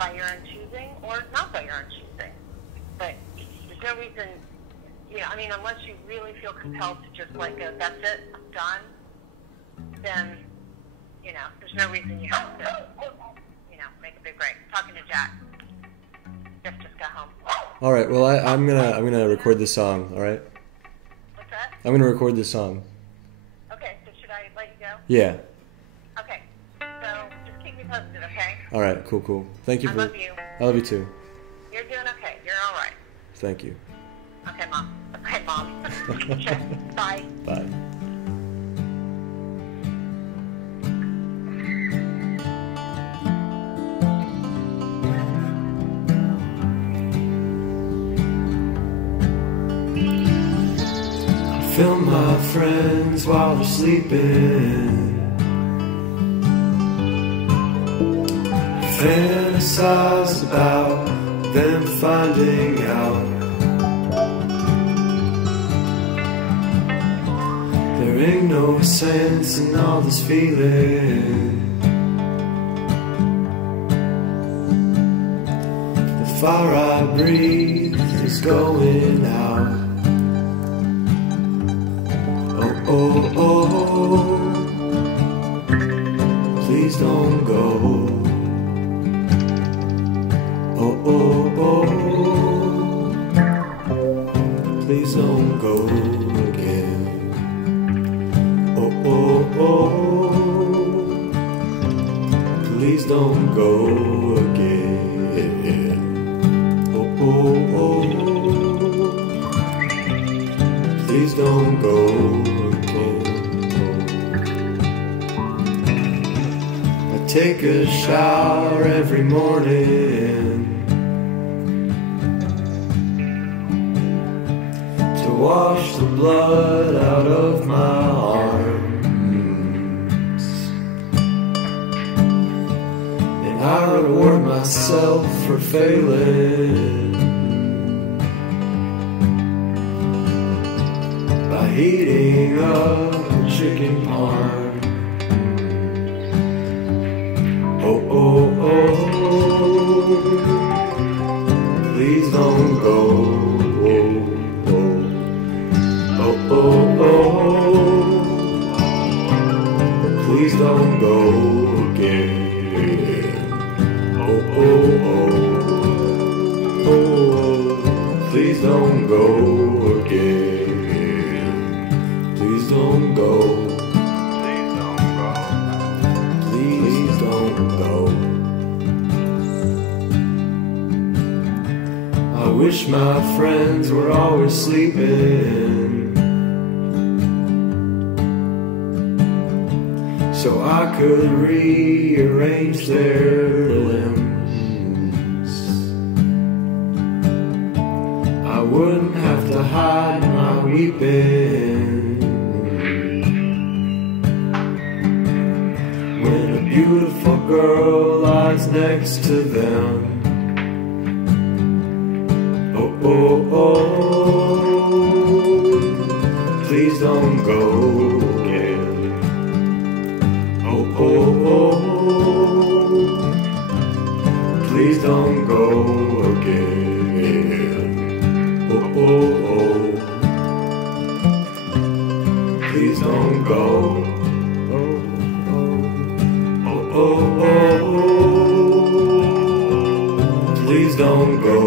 by your own choosing or not by your own choosing. But there's no reason, I mean, unless you really feel compelled to just like go, that's it, I'm done, then, there's no reason you have to, make a big break. Talking to Jack. Jeff just got home. All right. Well, I'm gonna record this song. All right. What's that? I'm gonna record this song. Okay. So should I let you go? Yeah. Okay. So just keep me posted, okay? All right. Cool. Thank you I love you. I love you too. You're doing okay. You're all right. Thank you. Okay, Mom. Okay, Mom. Sure. Bye. Bye. Film my friends while they're sleeping, fantasize about them finding out there ain't no sense in all this feeling. The fire I breathe is going out. Oh, oh, please don't go. Oh, oh, oh, please don't go again. Oh, oh, oh, please don't go again. Oh, oh, oh, please don't go again. Take a shower every morning to wash the blood out of my arms, and I reward myself for failing by heating up a chicken parm. Oh, oh, oh, please don't go. Oh, oh, oh, please don't go again. Oh, oh, oh, please don't go again. Please don't go. I wish my friends were always sleeping, so I could rearrange their limbs. I wouldn't have to hide my weeping when a beautiful girl lies next to them. Oh, oh, please don't go again. Oh, oh, please don't go again. Oh, oh, please don't go. Oh, oh, please don't go.